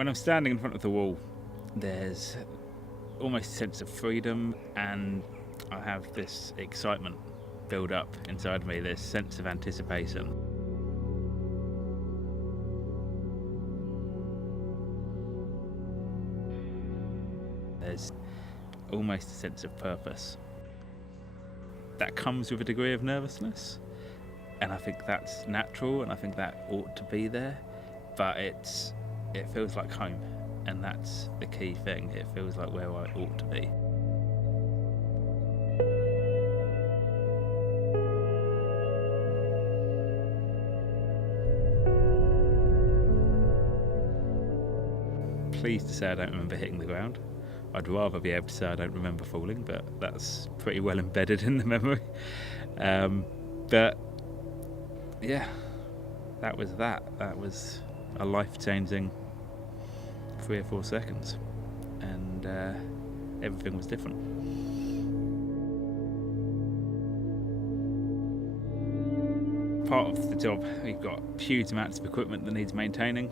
When I'm standing in front of the wall, there's almost a sense of freedom, and I have this excitement build up inside me, this sense of anticipation. There's almost a sense of purpose that comes with a degree of nervousness, and I think that's natural, and I think that ought to be there, but it feels like home, and that's the key thing. It feels like where I ought to be. Pleased to say I don't remember hitting the ground. I'd rather be able to say I don't remember falling, but that's pretty well embedded in the memory. But yeah, that was that. That was a life-changing 3 or 4 seconds, and everything was different. Part of the job, you've got huge amounts of equipment that needs maintaining.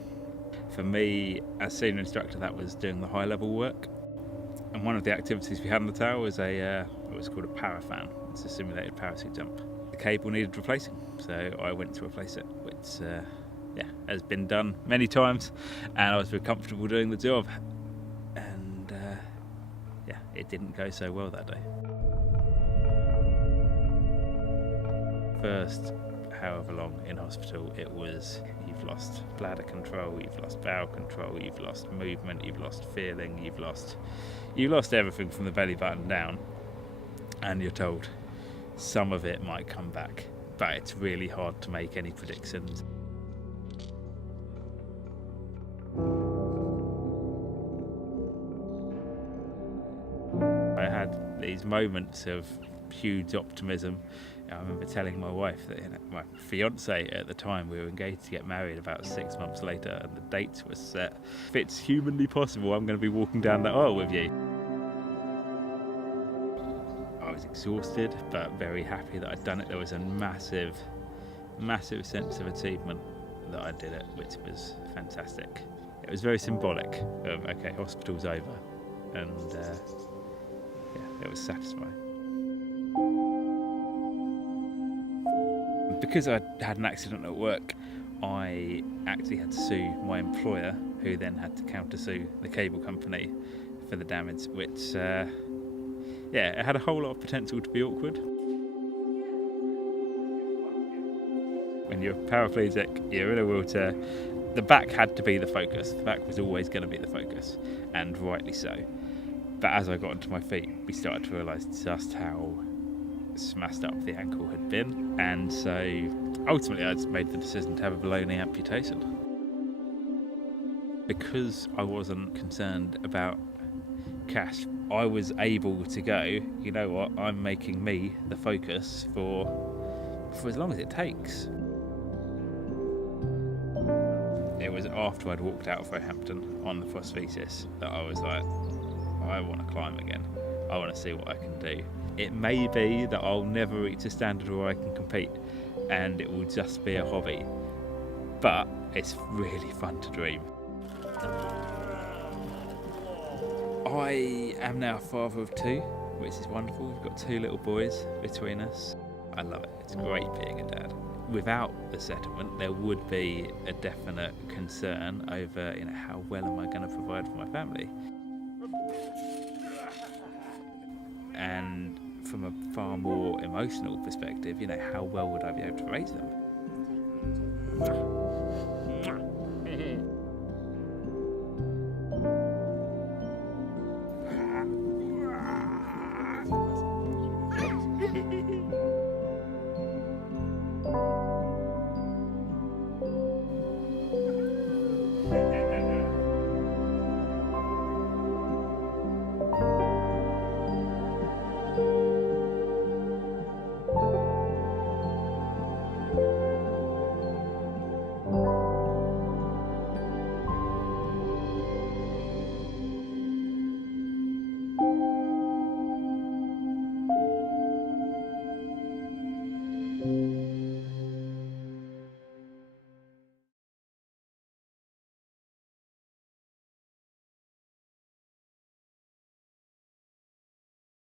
For me, as senior instructor, that was doing the high-level work. And one of the activities we had on the tower was what was called a parafan. It's a simulated parachute jump. The cable needed replacing, so I went to replace it, which has been done many times, and I was very comfortable doing the job. And it didn't go so well that day. First however long in hospital, it was, you've lost bladder control, you've lost bowel control, you've lost movement, you've lost feeling, you've lost everything from the belly button down, and you're told some of it might come back, but it's really hard to make any predictions. I had these moments of huge optimism. I remember telling my wife that, my fiance at the time, we were engaged to get married about 6 months later, and the date was set. If it's humanly possible, I'm going to be walking down the aisle with you. I was exhausted, but very happy that I'd done it. There was a massive sense of achievement that I did it, which was fantastic. It was very symbolic of, okay, hospital's over, and it was satisfying. Because I had an accident at work, I actually had to sue my employer, who then had to counter-sue the cable company for the damage, which, it had a whole lot of potential to be awkward. When you're paraplegic, you're in a wheelchair, the back had to be the focus. The back was always going to be the focus, and rightly so. But as I got onto my feet, we started to realise just how smashed up the ankle had been, and so ultimately I just made the decision to have a below-knee amputation. Because I wasn't concerned about cash, I was able to go, you know what, I'm making me the focus for as long as it takes. It was after I'd walked out of Roehampton on the prosthesis that I was like, I want to climb again. I want to see what I can do. It may be that I'll never reach a standard where I can compete, and it will just be a hobby, but it's really fun to dream. I am now a father of 2, which is wonderful. We've got 2 little boys between us. I love it. It's great being a dad. Without the settlement, there would be a definite concern over, how well am I going to provide for my family? And from a far more emotional perspective, how well would I be able to raise them?